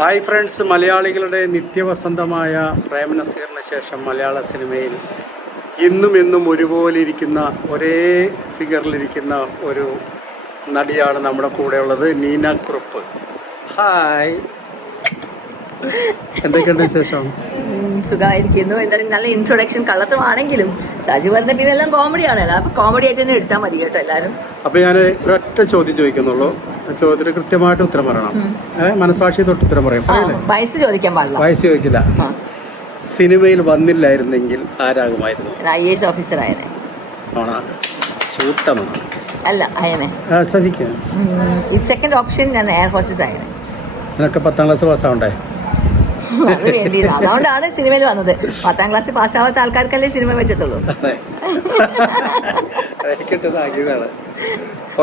Hi friends മലയാളികളുടെ നിത്യവസന്തമായ പ്രേമനസീറിന് ശേഷം മലയാള സിനിമയിൽ ഇന്നും എന്നും ഒരുപോലെ ഇരിക്കുന്ന ഒരേ ഫിഗറിലിരിക്കുന്ന ഒരു നടിയാണ് നമ്മുടെ കൂടെയുള്ളത് നീന കുറുപ്പ്. ഹായ് എന്തൊക്കെയുണ്ട് വിശേഷം? സുഖമായിരിക്കുന്നു. എന്തായാലും നല്ല ഇൻട്രൊഡക്ഷൻ കള്ളത്തമാണെങ്കിലും ഷാജു പറഞ്ഞ പിന്നെ എല്ലാം കോമഡിയാണല്ലോ അപ്പൊ കോമഡി ആയിട്ട് തന്നെ എടുത്താൽ മതി കേട്ടോ എല്ലാരും. അപ്പൊ ഞാൻ ഒരൊറ്റ ചോദ്യം ചോദിക്കുന്നുള്ളൂ. ചോദ്യത്തിന് കൃത്യമായിട്ട് ഉത്തരം പറയണം. മനസാക്ഷി തൊട്ട് ഉത്തരം പറയും. വയസ്സ് ചോദിക്കാൻ പാടില്ല. വയസ്സ് ചോദിക്കില്ല. സിനിമയിൽ വന്നില്ലായിരുന്നെങ്കിൽ ആരാകുമായിരുന്നു? ഐ എസ് ഓഫീസർ ആയനെ. അല്ല അയനെ സെക്കൻഡ് ഓപ്ഷൻ ഞാൻ എയർ ഹോസ്റ്റസ് ആയനെ. നിനക്ക് പത്താം ക്ലാസ് പാസ്സാവണ്ടേ അത് അതുകൊണ്ടാണ് സിനിമയിൽ വന്നത്. പത്താം ക്ലാസ് പാസ്സാവാത്ത ആൾക്കാർക്കല്ലേ സിനിമ വെച്ചത്തുള്ളൂ.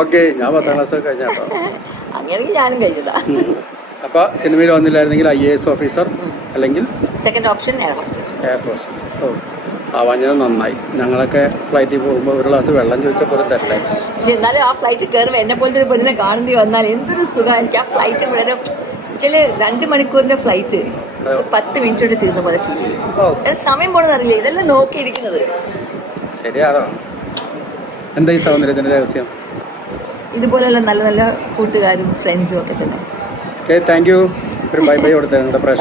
ഓക്കെ ഞാൻ പത്താം ക്ലാസ് കഴിഞ്ഞാട്ടോ. അങ്ങനെയെങ്കിൽ ഞാനും കഴിഞ്ഞതാ. അപ്പൊ സിനിമയിൽ വന്നില്ലായിരുന്നെങ്കിൽ ഐ എ എസ് ഓഫീസർ അല്ലെങ്കിൽ second option air hostess air ഓ ആവാഞ്ഞത് നന്നായി. ഞങ്ങളൊക്കെ ഫ്ലൈറ്റിൽ പോകുമ്പോൾ ഒരു ഗ്ലാസ് വെള്ളം ചോദിച്ചാൽ പോലും തരില്ലേ? പക്ഷെ എന്നാലും ആ ഫ്ലൈറ്റ് കയറുമ്പോൾ എന്നെ പോലത്തെ ഒരു പെണ്ണിനെ കാണേണ്ടി വന്നാൽ എന്തൊരു സുഖം എനിക്ക് ആ ഫ്ലൈറ്റ് വളരെ ചില രണ്ട് മണിക്കൂറിന്റെ ഫ്ലൈറ്റ് പത്ത് മിനിറ്റ് കൊണ്ട് തീർന്ന പോലെ ഫീൽ ചെയ്യും. സമയം പോണെന്ന് അറിയില്ല. ഇതെല്ലാം നോക്കിയിരിക്കുന്നത്. ശരിയാണോ? എന്താ ഈ സൗന്ദര്യത്തിന്റെ രഹസ്യം? ഇതുപോലെയുള്ള നല്ല നല്ല കൂട്ടുകാരും ഫ്രണ്ട്സും ഒക്കെ തന്നെ. താങ്ക് യു ഒരു ബൈ ബൈ കൊടുത്തേ നിങ്ങളുടെ ബൈ